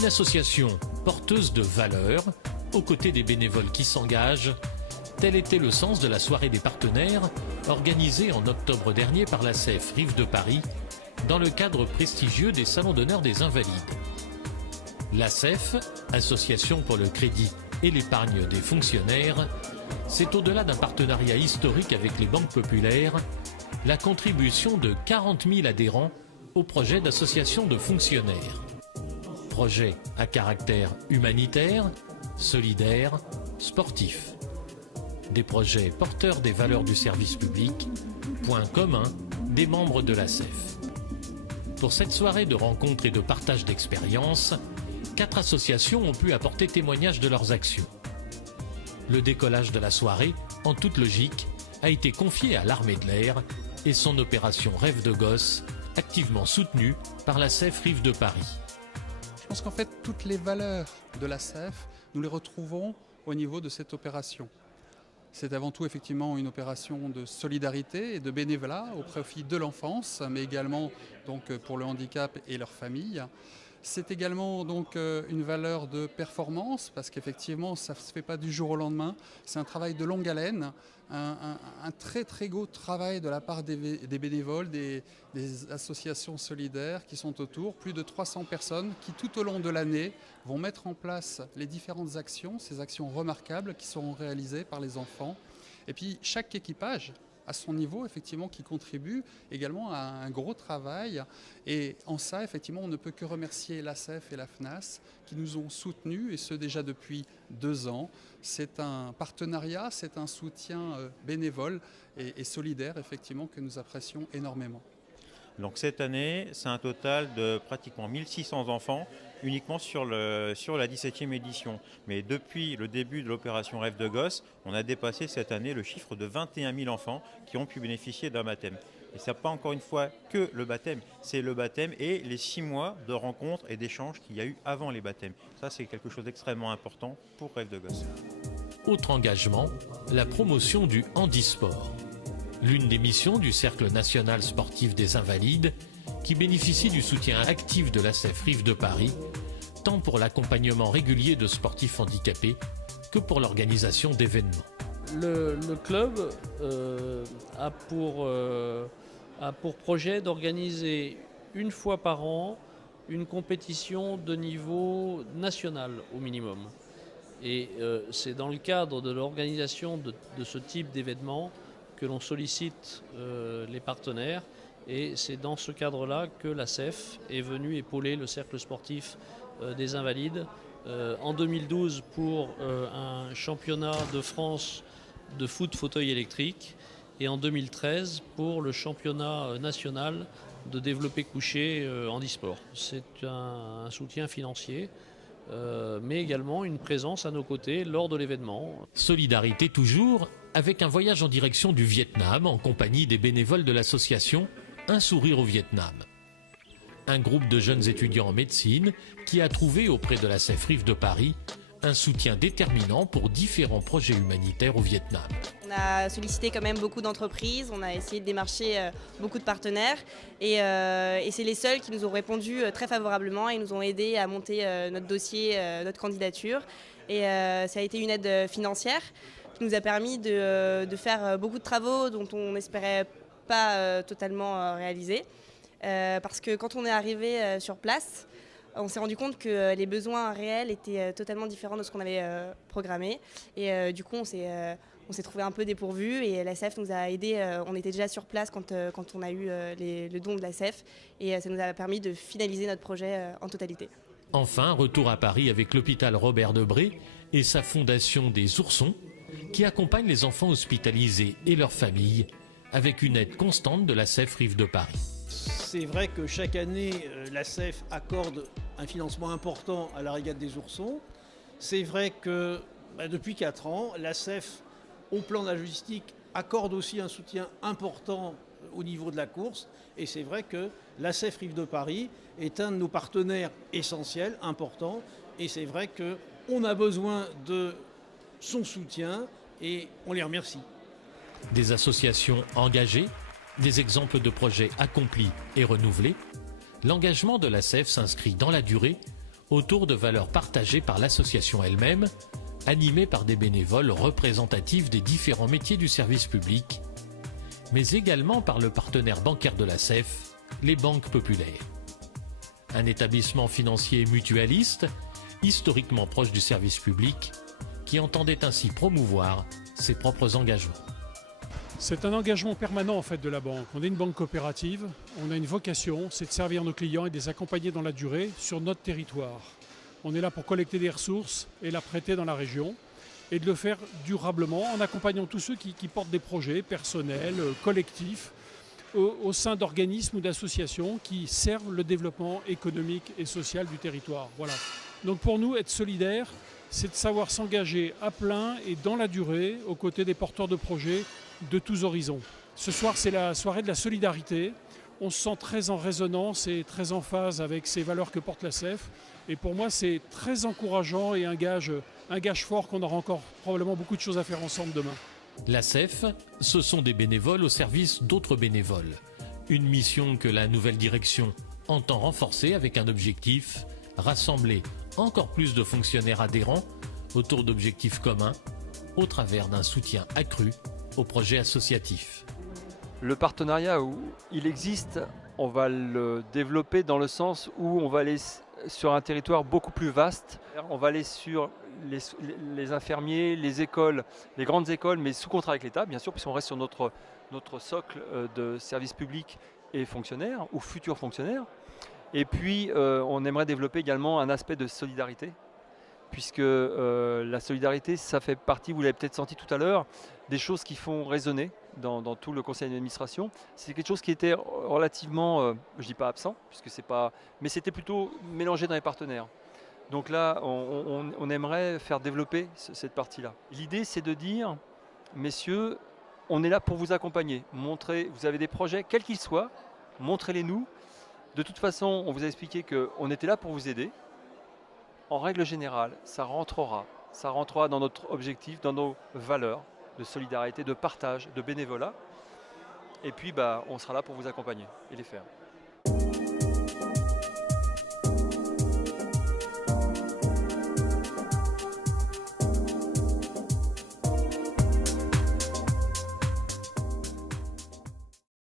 Une association porteuse de valeurs, aux côtés des bénévoles qui s'engagent. Tel était le sens de la soirée des partenaires, organisée en octobre dernier par l'ASEF Rives de Paris, dans le cadre prestigieux des Salons d'honneur des Invalides. L'ASEF, Association pour le crédit et l'épargne des fonctionnaires, c'est au-delà d'un partenariat historique avec les banques populaires, la contribution de 40 000 adhérents au projet d'association de fonctionnaires. Projet à caractère humanitaire, solidaire, sportif. Des projets porteurs des valeurs du service public, point commun des membres de l'ASEF. Pour cette soirée de rencontres et de partage d'expériences, 4 associations ont pu apporter témoignage de leurs actions. Le décollage de la soirée, en toute logique, a été confié à l'Armée de l'air et son opération Rêve de gosse, activement soutenue par l'ASEF Rives de Paris. Je pense qu'en fait, toutes les valeurs de l'ASEF, nous les retrouvons au niveau de cette opération. C'est avant tout effectivement une opération de solidarité et de bénévolat au profit de l'enfance, mais également donc, pour le handicap et leurs familles. C'est également donc une valeur de performance parce qu'effectivement ça ne se fait pas du jour au lendemain. C'est un travail de longue haleine, un très très gros travail de la part des bénévoles, des associations solidaires qui sont autour. Plus de 300 personnes qui tout au long de l'année vont mettre en place les différentes actions, ces actions remarquables qui seront réalisées par les enfants. Et puis chaque équipage à son niveau, effectivement, qui contribue également à un gros travail. Et en ça, effectivement, on ne peut que remercier l'ASEF et la FNAS qui nous ont soutenus, et ce déjà depuis 2 ans. C'est un partenariat, c'est un soutien bénévole et solidaire, effectivement, que nous apprécions énormément. Donc cette année, c'est un total de pratiquement 1600 enfants uniquement sur la 17e édition. Mais depuis le début de l'opération Rêve de gosse, on a dépassé cette année le chiffre de 21 000 enfants qui ont pu bénéficier d'un baptême. Et ce n'est pas encore une fois que le baptême, c'est le baptême et les 6 mois de rencontres et d'échanges qu'il y a eu avant les baptêmes. Ça, c'est quelque chose d'extrêmement important pour Rêve de gosse. Autre engagement, la promotion du handisport. L'une des missions du Cercle national sportif des Invalides, qui bénéficie du soutien actif de l'ASEF Rives de Paris, tant pour l'accompagnement régulier de sportifs handicapés que pour l'organisation d'événements. Le club a pour projet d'organiser une fois par an une compétition de niveau national au minimum. Et c'est dans le cadre de l'organisation de ce type d'événement que l'on sollicite les partenaires, et c'est dans ce cadre-là que l'ASEF est venue épauler le cercle sportif des Invalides en 2012 pour un championnat de France de foot fauteuil électrique et en 2013 pour le championnat national de développé couché handisport. C'est un soutien financier, mais également une présence à nos côtés lors de l'événement. Solidarité toujours, avec un voyage en direction du Vietnam en compagnie des bénévoles de l'association Un sourire au Vietnam. Un groupe de jeunes étudiants en médecine qui a trouvé auprès de l'ASEF Rives de Paris un soutien déterminant pour différents projets humanitaires au Vietnam. On a sollicité quand même beaucoup d'entreprises, on a essayé de démarcher beaucoup de partenaires et c'est les seuls qui nous ont répondu très favorablement et nous ont aidés à monter notre dossier, notre candidature. Et ça a été une aide financière qui nous a permis de faire beaucoup de travaux dont on n'espérait pas totalement réaliser. Parce que quand on est arrivé sur place, on s'est rendu compte que les besoins réels étaient totalement différents de ce qu'on avait programmé. Et du coup, on s'est trouvé un peu dépourvu et l'ASEF nous a aidés. On était déjà sur place quand on a eu le don de l'ASEF et ça nous a permis de finaliser notre projet en totalité. Enfin, retour à Paris avec l'hôpital Robert Debré et sa fondation des Oursons qui accompagne les enfants hospitalisés et leurs familles avec une aide constante de l'ASEF Rives de Paris. C'est vrai que chaque année, l'ASEF accorde un financement important à la Régate des Oursons. C'est vrai que depuis 4 ans, l'ASEF, au plan de la logistique, accorde aussi un soutien important au niveau de la course. Et c'est vrai que l'ASEF Rives de Paris est un de nos partenaires essentiels, importants. Et c'est vrai qu'on a besoin de son soutien et on les remercie. Des associations engagées, des exemples de projets accomplis et renouvelés, l'engagement de l'ASEF s'inscrit dans la durée autour de valeurs partagées par l'association elle-même, animée par des bénévoles représentatifs des différents métiers du service public, mais également par le partenaire bancaire de la CEF, les banques populaires. Un établissement financier mutualiste, historiquement proche du service public, qui entendait ainsi promouvoir ses propres engagements. C'est un engagement permanent en fait de la banque. On est une banque coopérative, on a une vocation, c'est de servir nos clients et de les accompagner dans la durée sur notre territoire. On est là pour collecter des ressources et la prêter dans la région et de le faire durablement en accompagnant tous ceux qui portent des projets personnels, collectifs, au sein d'organismes ou d'associations qui servent le développement économique et social du territoire. Voilà. Donc pour nous, être solidaire, c'est de savoir s'engager à plein et dans la durée aux côtés des porteurs de projets de tous horizons. Ce soir, c'est la soirée de la solidarité. On se sent très en résonance et très en phase avec ces valeurs que porte la CEF. Et pour moi, c'est très encourageant et un gage fort qu'on aura encore probablement beaucoup de choses à faire ensemble demain. La CEF, ce sont des bénévoles au service d'autres bénévoles. Une mission que la nouvelle direction entend renforcer avec un objectif, rassembler encore plus de fonctionnaires adhérents autour d'objectifs communs au travers d'un soutien accru aux projets associatifs. Le partenariat, il existe, on va le développer dans le sens où on va aller sur un territoire beaucoup plus vaste. On va aller sur les infirmiers, les écoles, les grandes écoles, mais sous contrat avec l'État, bien sûr, puisqu'on reste sur notre socle de services publics et fonctionnaires, ou futurs fonctionnaires. Et puis, on aimerait développer également un aspect de solidarité, puisque la solidarité, ça fait partie, vous l'avez peut-être senti tout à l'heure, des choses qui font résonner dans tout le conseil d'administration. C'est quelque chose qui était relativement, je ne dis pas absent, puisque c'est pas, mais c'était plutôt mélangé dans les partenaires. Donc là, on aimerait faire développer cette partie-là. L'idée, c'est de dire, messieurs, on est là pour vous accompagner. Montrez, vous avez des projets, quels qu'ils soient, montrez-les nous. De toute façon, on vous a expliqué qu'on était là pour vous aider. En règle générale, ça rentrera dans notre objectif, dans nos valeurs de solidarité, de partage, de bénévolat. Et puis, on sera là pour vous accompagner et les faire.